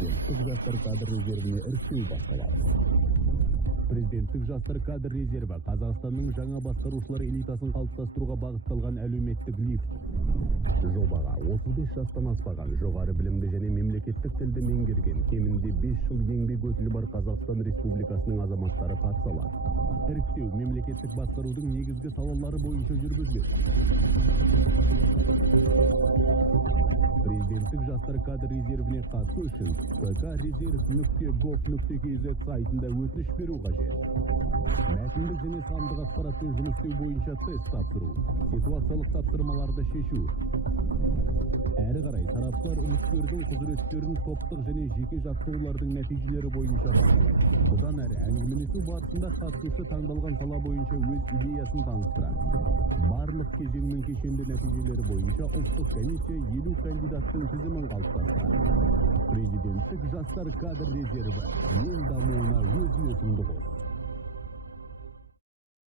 президенттік жастар кадр резервіне іріктеу басталады. Президенттік жастар кадр резерві Қазақстанның жаңа басқарушылар элитасын қалыптастыруға бағытталған әлеуметтік лифт. Жобаға 35 жастан аспаған, жоғары білімді және мемлекеттік тілді меңгерген, кемінде 5 жыл еңбек өтілі бар Қазақстан Республикасының азаматтары қатыса алады. Іріктеу мемлекеттік басқарудың негізгі салалары бойынша жүргізіледі. Президенттік жастар кадр резервіне қатысу үшін pkreserv.gov.kz сайтында өтініш беру қажет. Мәтіндік және сандық ақпаратпен жұмыс істеу бойынша тест тапсыру, ситуациялық тапсырмаларды шешу. Әрі қарай сарапшылар үміткердің құзыреттерін топтық және жеке жаттығулардың нәтижелері бойынша бағалайды. Бұдан әрі әңгімелесу барысында қатысушы таңдалған сала бойынша өз идеясын таныстырады. Барлық кезеңнің кешенді нәтижелері бойынша ұлттық комиссия 50 кандидаттың тізімін қалыптастырады. Президенттік жастар кадр резерві ел дамуының